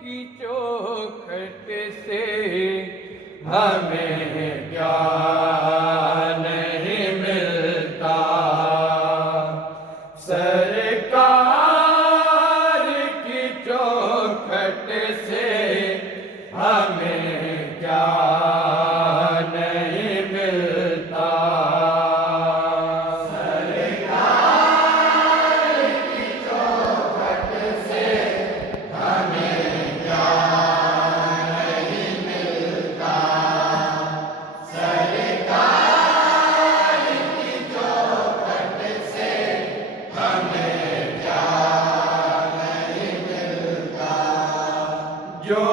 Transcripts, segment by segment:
की चौखट से हमें क्या नहीं मिलता। सरकार की चौखट से हमें क्या नहीं मिलता। जो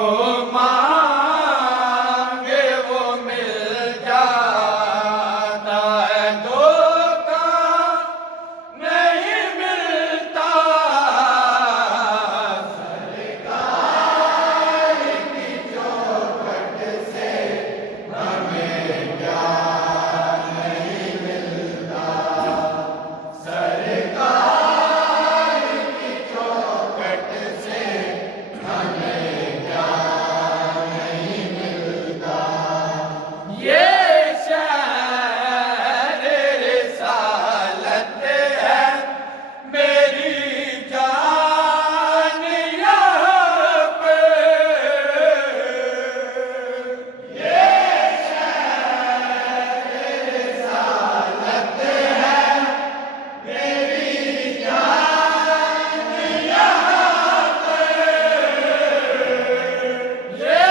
मांगे वो मिल जाता है, धोखा नहीं मिलता। सरकार की चौखट से हमें क्या नहीं मिलता। सरकार की चौखट से हमें ये शहर रिसालत है, मेरी जान यहाँ पे। ये शहर रिसालत है, मेरी जान यहाँ पे। ये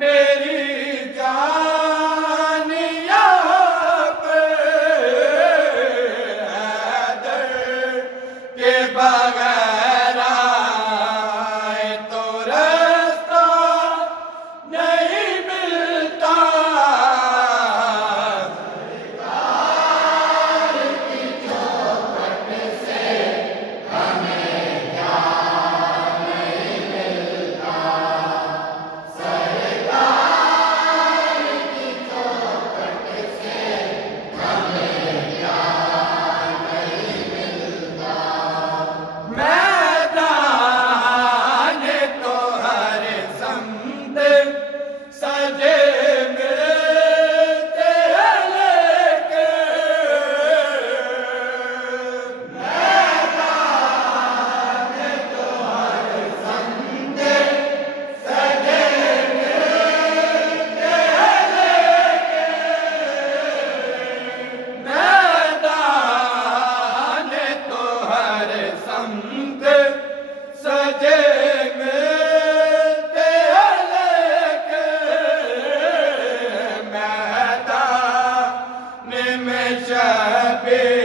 मेरी जान यहाँ पे हैदर के बगैर आए तो रास्ता नहीं मिलता। सरकार की चौखट से हमें क्या नहीं मिलता। मैदान तो हर समत सजे मिलते हैं, लेकिन मैदान तो हर समत सजे मिलते हैं, लेकिन मैदान तो हर समत सजे मिलते हैं, लेकिन मैदान में शबीर